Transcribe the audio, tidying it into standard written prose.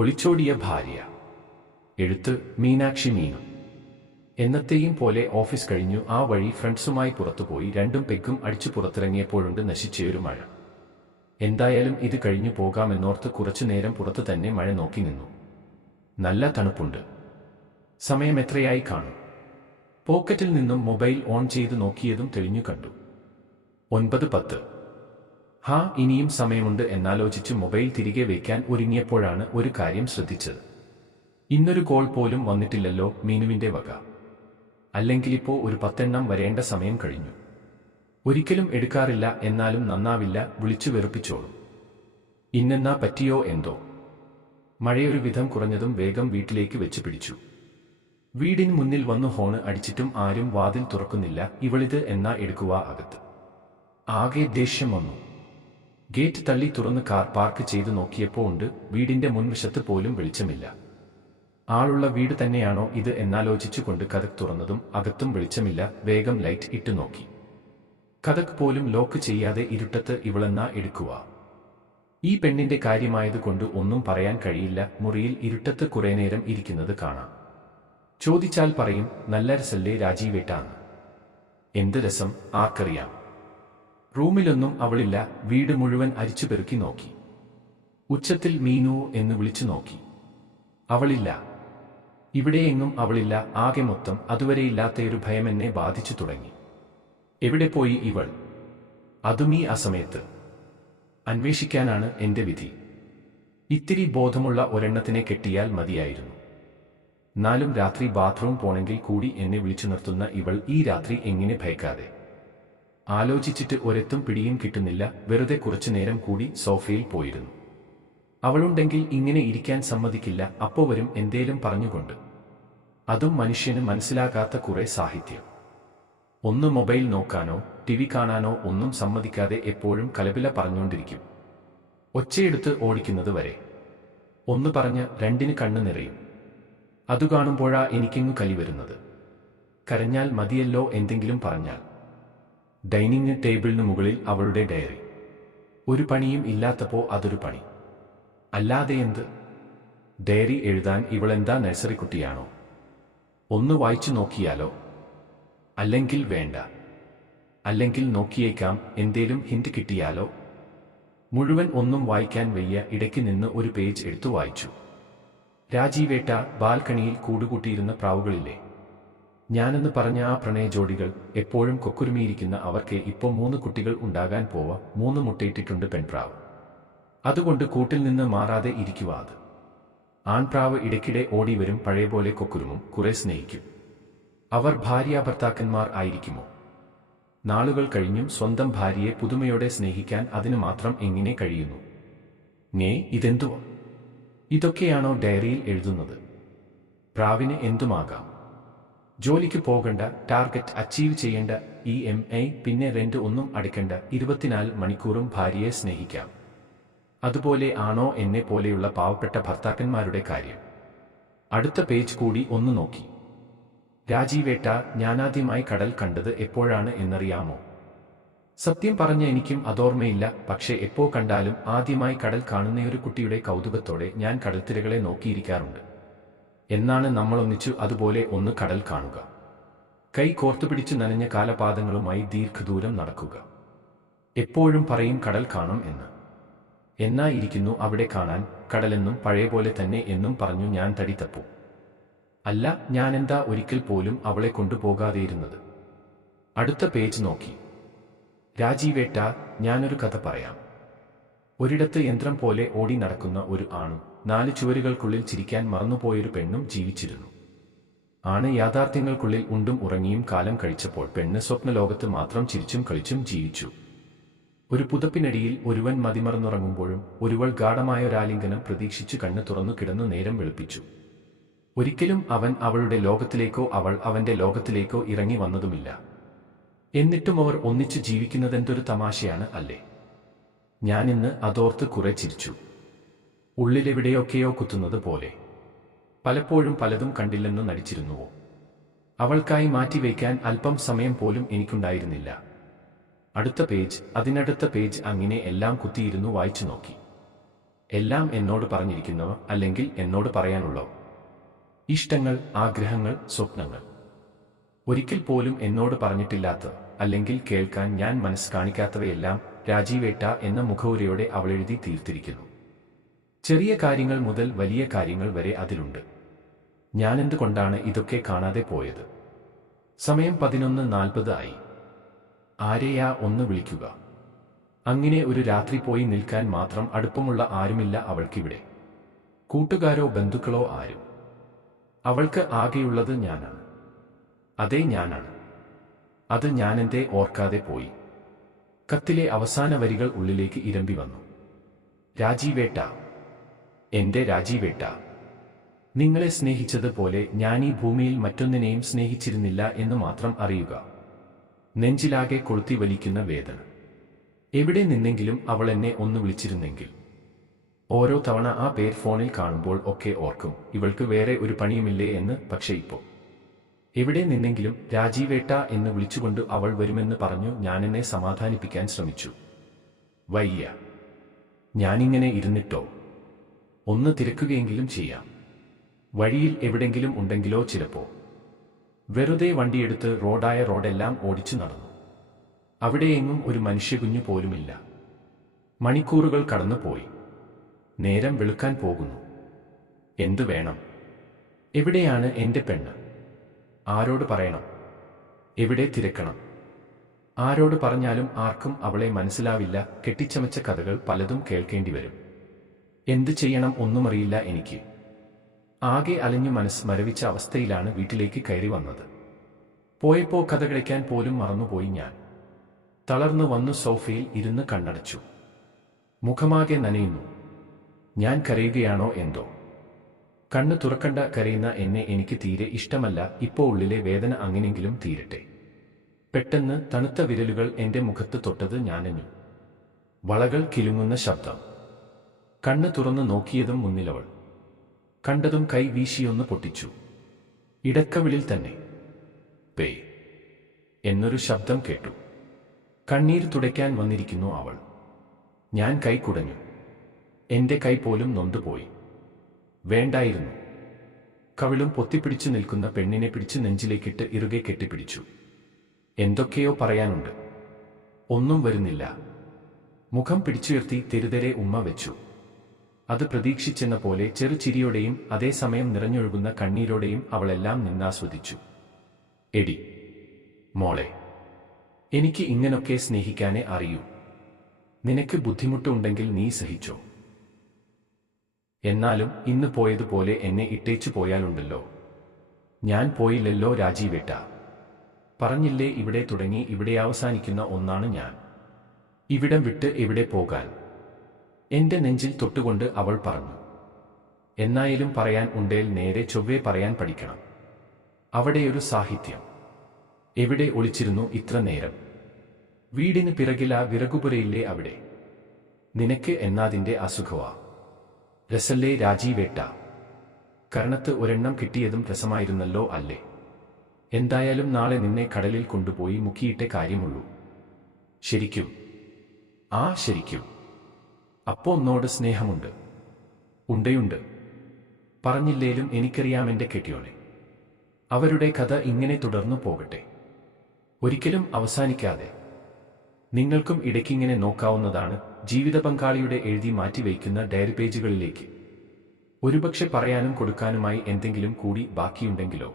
ഒളിച്ചോടിയ ഭാര്യ. എഴുത്ത് മീനാക്ഷി മീനു. എന്നത്തെയും പോലെ ഓഫീസ് കഴിഞ്ഞു ആ വഴി ഫ്രണ്ട്സുമായി പുറത്തുപോയി രണ്ടും പെഗ്ഗും അടിച്ചു പുറത്തിറങ്ങിയപ്പോഴുണ്ട് നശിച്ചയൊരു മഴ. എന്തായാലും ഇത് കഴിഞ്ഞു പോകാമെന്നോർത്ത് കുറച്ചുനേരം പുറത്തു തന്നെ മഴ നോക്കി നിന്നു. നല്ല തണുപ്പുണ്ട്. സമയം എത്രയായി കാണും? പോക്കറ്റിൽ നിന്നും മൊബൈൽ ഓൺ ചെയ്ത് നോക്കിയതും തെളിഞ്ഞു കണ്ടു. 9:10. ഹാ, ഇനിയും സമയമുണ്ട് എന്നാലോചിച്ച് മൊബൈൽ തിരികെ വയ്ക്കാൻ ഒരുങ്ങിയപ്പോഴാണ് ഒരു കാര്യം ശ്രദ്ധിച്ചത്. ഇന്നൊരു കോൾ പോലും വന്നിട്ടില്ലല്ലോ മീനുവിന്റെ വക. അല്ലെങ്കിലിപ്പോ ഒരു 10 എണ്ണം വരേണ്ട സമയം കഴിഞ്ഞു. ഒരിക്കലും എടുക്കാറില്ല, എന്നാലും നന്നാവില്ല, വിളിച്ചു വെറുപ്പിച്ചോളും. ഇന്നെന്നാ പറ്റിയോ എന്തോ. മഴയൊരു വിധം കുറഞ്ഞതും വേഗം വീട്ടിലേക്ക് വെച്ച് പിടിച്ചു. വീടിന് മുന്നിൽ വന്നു ഹോണ് അടിച്ചിട്ടും ആരും വാതിൽ തുറക്കുന്നില്ല. ഇവളിത് എന്നാ എടുക്കുക അകത്ത്. ആകെ ദേഷ്യം വന്നു. ഗേറ്റ് തള്ളി തുറന്ന് കാർ പാർക്ക് ചെയ്ത് നോക്കിയപ്പോ ഉണ്ട് വീടിന്റെ മുൻവശത്ത് പോലും വെളിച്ചമില്ല. ആളുള്ള വീട് തന്നെയാണോ ഇത് എന്നാലോചിച്ചുകൊണ്ട് കതക് തുറന്നതും അകത്തും വെളിച്ചമില്ല. വേഗം ലൈറ്റ് ഇട്ട് നോക്കി. കതക് പോലും ലോക്ക് ചെയ്യാതെ ഇരുട്ടത്ത് ഇവളെന്നാ എടുക്കുക. ഈ പെണ്ണിന്റെ കാര്യമായതുകൊണ്ട് ഒന്നും പറയാൻ കഴിയില്ല. മുറിയിൽ ഇരുട്ടത്ത് കുറേ നേരം ഇരിക്കുന്നത് കാണാം. ചോദിച്ചാൽ പറയും, നല്ല രസല്ലേ രാജീവേട്ടാന്ന്. എന്ത് രസം, ആർക്കറിയാം. റൂമിലൊന്നും അവളില്ല. വീട് മുഴുവൻ അരിച്ചു പെറുക്കി നോക്കി. ഉച്ചത്തിൽ മീനു എന്ന് വിളിച്ചു നോക്കി. അവളില്ല. ഇവിടെയെങ്ങും അവളില്ല. ആകെ മൊത്തം അതുവരെയില്ലാത്തൊരു ഭയം എന്നെ ബാധിച്ചു തുടങ്ങി. എവിടെ പോയി ഇവൾ? അതും ഈ അസമയത്ത്. അന്വേഷിക്കാനാണ് എന്റെ വിധി. ഇത്തിരി ബോധമുള്ള ഒരെണ്ണത്തിനെ കെട്ടിയാൽ മതിയായിരുന്നു. 4 രാത്രി ബാത്റൂം പോണെങ്കിൽ കൂടി എന്നെ വിളിച്ചു നിർത്തുന്ന ഇവൾ ഈ രാത്രി എങ്ങനെ ഭയക്കാതെ? ആലോചിച്ചിട്ട് ഒരെത്തും പിടിയും കിട്ടുന്നില്ല. വെറുതെ കുറച്ചുനേരം കൂടി സോഫയിൽ പോയിരുന്നു. അവളുണ്ടെങ്കിൽ ഇങ്ങനെ ഇരിക്കാൻ സമ്മതിക്കില്ല. അപ്പോ വരും എന്തേലും പറഞ്ഞുകൊണ്ട്. അതും മനുഷ്യന് മനസ്സിലാകാത്ത കുറെ സാഹിത്യം. ഒന്ന് മൊബൈൽ നോക്കാനോ ടിവി കാണാനോ ഒന്നും സമ്മതിക്കാതെ എപ്പോഴും കലപില പറഞ്ഞുകൊണ്ടിരിക്കും. ഒച്ചയെടുത്ത് ഓടിക്കുന്നത് വരെ. ഒന്ന് പറഞ്ഞ് രണ്ടിന് കണ്ണ് നിറയും. അതു കാണുമ്പോഴാ എനിക്കെങ്ങു കലി വരുന്നത്. കരഞ്ഞാൽ മതിയല്ലോ എന്തെങ്കിലും പറഞ്ഞാൽ. ഡൈനിങ് ടേബിളിന് മുകളിൽ അവളുടെ ഡയറി. ഒരു പണിയും ഇല്ലാത്തപ്പോ അതൊരു പണി. അല്ലാതെ എന്ത്? ഡയറി എഴുതാൻ ഇവളെന്താ നഴ്സറി കുട്ടിയാണോ? ഒന്ന് വായിച്ചു നോക്കിയാലോ? അല്ലെങ്കിൽ വേണ്ട. അല്ലെങ്കിൽ നോക്കിയേക്കാം, എന്തേലും ഹിന്റ് കിട്ടിയാലോ? മുഴുവൻ ഒന്നും വായിക്കാൻ വയ്യ. ഇടയ്ക്ക് നിന്ന് ഒരു പേജ് എടുത്തു വായിച്ചു. രാജീവേട്ട, ബാൽക്കണിയിൽ കൂടുകൂട്ടിയിരുന്ന പ്രാവുകളില്ലേ, ഞാനെന്ന് പറഞ്ഞ ആ പ്രണയ ജോഡികൾ, എപ്പോഴും കൊക്കുരുമിയിരിക്കുന്ന അവർക്ക് ഇപ്പോ 3 കുട്ടികൾ ഉണ്ടാകാൻ പോവാ. 3 മുട്ടയിട്ടിട്ടുണ്ട് പെൺപ്രാവ്. അതുകൊണ്ട് കൂട്ടിൽ നിന്ന് മാറാതെ ഇരിക്കുക. അത് ആൺപ്രാവ് ഇടയ്ക്കിടെ ഓടിവരും. പഴയപോലെ കൊക്കുരുമും കുറെ സ്നേഹിക്കും. അവർ ഭാര്യാഭർത്താക്കന്മാർ ആയിരിക്കുമോ? നാളുകൾ കഴിഞ്ഞും സ്വന്തം ഭാര്യയെ പുതുമയോടെ സ്നേഹിക്കാൻ അതിന് മാത്രം എങ്ങനെ കഴിയുന്നു? ഇതെന്തുവാ? ഇതൊക്കെയാണോ ഡയറിയിൽ എഴുതുന്നത്? പ്രാവിന് എന്തുമാകാം. ജോലിക്ക് പോകണ്ട, ടാർഗറ്റ് അച്ചീവ് ചെയ്യേണ്ട, EMI, പിന്നെ റെന്റ് ഒന്നും അടയ്ക്കണ്ട, 24 മണിക്കൂറും ഭാര്യയെ സ്നേഹിക്കാം. അതുപോലെ ആണോ എന്നെ പോലെയുള്ള പാവപ്പെട്ട ഭർത്താക്കന്മാരുടെ കാര്യം? അടുത്ത പേജ് കൂടി ഒന്ന് നോക്കി. രാജീവേട്ട, ഞാനാദ്യമായി കടൽ കണ്ടത് എപ്പോഴാണ് എന്നറിയാമോ? സത്യം പറഞ്ഞ എനിക്കും അതോർമ്മയില്ല. പക്ഷേ എപ്പോ കണ്ടാലും ആദ്യമായി കടൽ കാണുന്നയൊരു കുട്ടിയുടെ കൗതുകത്തോടെ ഞാൻ കടൽത്തിരകളെ നോക്കിയിരിക്കാറുണ്ട്. എന്നാണ് നമ്മളൊന്നിച്ചു അതുപോലെ ഒന്ന് കടൽ കാണുക. കൈ കോർത്തുപിടിച്ചു നനഞ്ഞ കാലപാദങ്ങളുമായി ദീർഘദൂരം നടക്കുക. എപ്പോഴും പറയും കടൽ കാണും എന്ന്. എന്നാ ഇരിക്കുന്നു അവിടെ കാണാൻ? കടലെന്നും പഴയപോലെ തന്നെ എന്നും പറഞ്ഞു ഞാൻ തടി തപ്പും. അല്ല, ഞാനെന്താ ഒരിക്കൽ പോലും അവളെ കൊണ്ടുപോകാതെയിരുന്നത്? അടുത്ത പേജ് നോക്കി. രാജീവേട്ട, ഞാനൊരു കഥ പറയാം. ഒരിടത്ത് യന്ത്രം പോലെ ഓടി നടക്കുന്ന ഒരു ആണും 4 ചുവരുകൾക്കുള്ളിൽ ചിരിക്കാൻ മറന്നുപോയൊരു പെണ്ണും ജീവിച്ചിരുന്നു. ആണ് യാഥാർത്ഥ്യങ്ങൾക്കുള്ളിൽ ഉണ്ടും ഉറങ്ങിയും കാലം കഴിച്ചപ്പോൾ പെണ്ണ് സ്വപ്നലോകത്ത് മാത്രം ചിരിച്ചും കളിച്ചും ജീവിച്ചു. ഒരു പുതപ്പിനടിയിൽ ഒരുവൻ മതിമറന്നുറങ്ങുമ്പോഴും ഒരുവൾ ഗാഢമായൊരാലിംഗനം പ്രതീക്ഷിച്ചു കണ്ണ് തുറന്നു കിടന്നു നേരം വെളുപ്പിച്ചു. ഒരിക്കലും അവൻ അവളുടെ ലോകത്തിലേക്കോ അവൾ അവന്റെ ലോകത്തിലേക്കോ ഇറങ്ങി വന്നതുമില്ല. എന്നിട്ടും അവർ ഒന്നിച്ചു ജീവിക്കുന്നതെന്തൊരു തമാശയാണ് അല്ലേ? ഞാനിന്ന് അതോർത്ത് കുറെ ചിരിച്ചു. ഉള്ളിലെവിടെയൊക്കെയോ കുത്തുന്നത് പോലെ. പലപ്പോഴും പലതും കണ്ടില്ലെന്നു നടിച്ചിരുന്നുവോ? അവൾക്കായി മാറ്റിവെക്കാൻ അല്പം സമയം പോലും എനിക്കുണ്ടായിരുന്നില്ല. അടുത്ത പേജ്, അതിനടുത്ത പേജ്, അങ്ങനെ എല്ലാം കുത്തിയിരുന്നു വായിച്ചു നോക്കി. എല്ലാം എന്നോട് പറഞ്ഞിരിക്കുന്നവ, അല്ലെങ്കിൽ എന്നോട് പറയാനുള്ളവ. ഇഷ്ടങ്ങൾ, ആഗ്രഹങ്ങൾ, സ്വപ്നങ്ങൾ. ഒരിക്കൽ പോലും എന്നോട് പറഞ്ഞിട്ടില്ലാത്ത, അല്ലെങ്കിൽ കേൾക്കാൻ ഞാൻ മനസ്സ് കാണിക്കാത്തവയെല്ലാം രാജീവേട്ട എന്ന മുഖവുരയോടെ അവളെഴുതി തീർത്തിരിക്കുന്നു. ചെറിയ കാര്യങ്ങൾ മുതൽ വലിയ കാര്യങ്ങൾ വരെ അതിലുണ്ട്. ഞാനെന്തുകൊണ്ടാണ് ഇതൊക്കെ കാണാതെ പോയത്? സമയം 11:40 ആയി. ആരെയാ ഒന്ന് വിളിക്കുക? അങ്ങനെ ഒരു രാത്രി പോയി നിൽക്കാൻ മാത്രം അടുപ്പമുള്ള ആരുമില്ല അവൾക്കിവിടെ. കൂട്ടുകാരോ ബന്ധുക്കളോ ആരും. അവൾക്ക് ആകെയുള്ളത് ഞാനാണ്. അതെ, ഞാനാണ്. അത് ഞാനെന്തേ ഓർക്കാതെ പോയി? കത്തിലെ അവസാന വരികൾ ഉള്ളിലേക്ക് ഇരമ്പി വന്നു. രാജീവേട്ട, എന്റെ രാജീവേട്ട, നിങ്ങളെ സ്നേഹിച്ചതുപോലെ ഞാൻ ഈ ഭൂമിയിൽ മറ്റൊന്നിനെയും സ്നേഹിച്ചിരുന്നില്ല എന്ന് മാത്രം അറിയുക. നെഞ്ചിലാകെ കൊളുത്തി വലിക്കുന്ന വേദന. എവിടെ നിന്നെങ്കിലും അവൾ എന്നെ ഒന്ന് വിളിച്ചിരുന്നെങ്കിൽ. ഓരോ തവണ ആ പേര് ഫോണിൽ കാണുമ്പോൾ ഒക്കെ ഓർക്കും, ഇവൾക്ക് വേറെ ഒരു പണിയുമില്ലേ എന്ന്. പക്ഷേ ഇപ്പോൾ എവിടെ നിന്നെങ്കിലും രാജീവേട്ട എന്ന് വിളിച്ചുകൊണ്ട് അവൾ വരുമെന്ന് പറഞ്ഞു ഞാനെന്നെ സമാധാനിപ്പിക്കാൻ ശ്രമിച്ചു. വയ്യ, ഞാനിങ്ങനെ ഇരുന്നിട്ടോ? ഒന്ന് തിരക്കുകയെങ്കിലും ചെയ്യാം. വഴിയിൽ എവിടെങ്കിലും ഉണ്ടെങ്കിലോ ചിലപ്പോ. വെറുതെ വണ്ടിയെടുത്ത് റോഡെല്ലാം ഓടിച്ചു നടന്നു. അവിടെയെങ്ങും ഒരു മനുഷ്യകുഞ്ഞു പോലുമില്ല. മണിക്കൂറുകൾ കടന്നുപോയി. നേരം വെളുക്കാൻ പോകുന്നു. എന്തു വേണം? എവിടെയാണ് എന്റെ പെണ്ണ്? ആരോട് പറയണം? എവിടെ തിരക്കണം? ആരോട് പറഞ്ഞാലും ആർക്കും അവളെ മനസ്സിലാവില്ല. കെട്ടിച്ചമച്ച കഥകൾ പലതും കേൾക്കേണ്ടി വരും. എന്തു ചെയ്യണം ഒന്നുമറിയില്ല എനിക്ക്. ആകെ അലഞ്ഞു മനസ്സ് മരവിച്ച അവസ്ഥയിലാണ് വീട്ടിലേക്ക് കയറി വന്നത്. പോയപ്പോ കഥ കഴിക്കാൻ പോലും മറന്നുപോയി ഞാൻ. തളർന്നു വന്നു സോഫയിൽ ഇരുന്ന് കണ്ണടച്ചു. മുഖമാകെ നനയുന്നു. ഞാൻ കരയുകയാണോ എന്തോ? കണ്ണ് തുറക്കണ്ട. കരയുന്ന എന്നെ എനിക്ക് തീരെ ഇഷ്ടമല്ല. ഇപ്പോ ഉള്ളിലെ വേദന അങ്ങനെങ്കിലും തീരട്ടെ. പെട്ടെന്ന് തണുത്ത വിരലുകൾ എന്റെ മുഖത്ത് തൊട്ടത് ഞാനഞ്ഞു. വളകൾ കിലുങ്ങുന്ന ശബ്ദം. കണ്ണ് തുറന്നു നോക്കിയതും മുന്നിലവൾ. കണ്ടതും കൈ വീശിയൊന്ന് പൊട്ടിച്ചു. ഇടക്കവിളിൽ തന്നെ പേ എന്നൊരു ശബ്ദം കേട്ടു. കണ്ണീർ തുടയ്ക്കാൻ വന്നിരിക്കുന്നു അവൾ. ഞാൻ കൈ കുടഞ്ഞു. എന്റെ കൈ പോലും നൊന്തുപോയി. വേണ്ടായിരുന്നു. കവിളും പൊത്തിപ്പിടിച്ചു നിൽക്കുന്ന പെണ്ണിനെ പിടിച്ച് നെഞ്ചിലേക്കിട്ട് ഇറുകെ കെട്ടിപ്പിടിച്ചു. എന്തൊക്കെയോ പറയാനുണ്ട്. ഒന്നും വരുന്നില്ല. മുഖം പിടിച്ചുയർത്തി തെരുതെരെ ഉമ്മ വെച്ചു. അത് പ്രതീക്ഷിച്ചെന്ന പോലെ ചെറുചിരിയോടെയും അതേസമയം നിറഞ്ഞൊഴുകുന്ന കണ്ണീരോടെയും അവളെല്ലാം നിന്നാസ്വദിച്ചു. എടി മോളെ, എനിക്ക് ഇങ്ങനൊക്കെ സ്നേഹിക്കാനേ അറിയൂ. നിനക്ക് ബുദ്ധിമുട്ടുണ്ടെങ്കിൽ നീ സഹിച്ചോ. എന്നാലും ഇന്ന് പോയതുപോലെ എന്നെ ഇട്ടേച്ചു പോയാലുണ്ടല്ലോ. ഞാൻ പോയില്ലല്ലോ രാജീവേട്ട. പറഞ്ഞില്ലേ, ഇവിടെ തുടങ്ങി ഇവിടെ അവസാനിക്കുന്ന ഒന്നാണ് ഞാൻ. ഇവിടം വിട്ട് എവിടെ പോകാൻ? എന്റെ നെഞ്ചിൽ തൊട്ടുകൊണ്ട് അവൾ പറഞ്ഞു. എന്നായാലും പറയാൻ ഉണ്ടേൽ നേരെ ചൊവ്വേ പറയാൻ പഠിക്കണം. അവിടെയൊരു സാഹിത്യം. എവിടെ ഒളിച്ചിരുന്നു ഇത്ര നേരം? വീടിന് പിറകിലാ വിറകുപുരയില്ലേ അവിടെ? നിനക്ക് എന്നാതിന്റെ അസുഖവാ? രസല്ലേ രാജീവേട്ട? കർണത്ത് ഒരെണ്ണം കിട്ടിയതും രസമായിരുന്നല്ലോ അല്ലേ? എന്തായാലും നാളെ നിന്നെ കടലിൽ കൊണ്ടുപോയി മുക്കിയിട്ടേ കാര്യമുള്ളൂ. ശരിക്കും? ആ ശരിക്കും. അപ്പോ എന്നോട് സ്നേഹമുണ്ട്? ഉണ്ടയുണ്ട്. പറഞ്ഞില്ലേലും എനിക്കറിയാമെന്റെ കെട്ടിയോനെ. അവരുടെ കഥ ഇങ്ങനെ തുടർന്നു പോകട്ടെ, ഒരിക്കലും അവസാനിക്കാതെ. നിങ്ങൾക്കും ഇടയ്ക്കിങ്ങനെ നോക്കാവുന്നതാണ് ജീവിത പങ്കാളിയുടെ എഴുതി മാറ്റിവയ്ക്കുന്ന ഡയറി പേജുകളിലേക്ക്. ഒരുപക്ഷെ പറയാനും കൊടുക്കാനുമായി എന്തെങ്കിലും കൂടി ബാക്കിയുണ്ടെങ്കിലോ.